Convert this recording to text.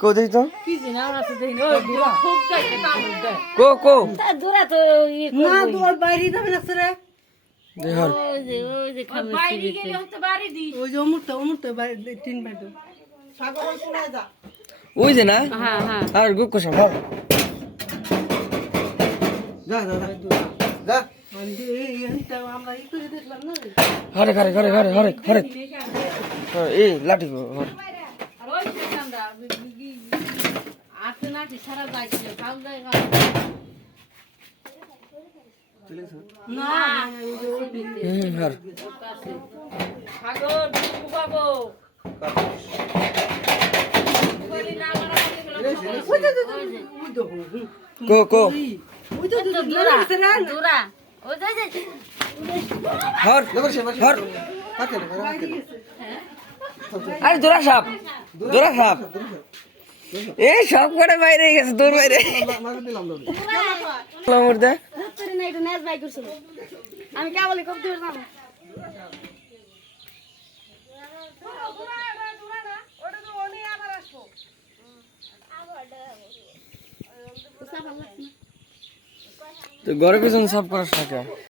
কো দেই তো কো কো দূরা তো না তোর বাইরে যাবে না রে দেহর ওই যে বাইরে গেলে তো বাড়ি দিস ওই যে অমুরতে বাইরে তিন বাইরে সাগর কোনায় যা ওই যে না হ্যাঁ হ্যাঁ আর গো কোসা যা যা যা আমরা ই করে দেখলাম না হরে হরে হরে হরে হরে হরে এই লাঠি গো হরে আর ওই সেখানটা আটে নাটি সারা যাইছিল কাল জায়গা না হর সাগর বাবু কো কো ওই তো দূরা দূরা ওই যে হর হর আরে দোরা সাপ এই সব করে বাইরে গেছে দূর বাইরে দে না একটু নেজ বাই করছিল আমি কেবলই কব দিও না তো ঘরে পেছন সব করার থাকে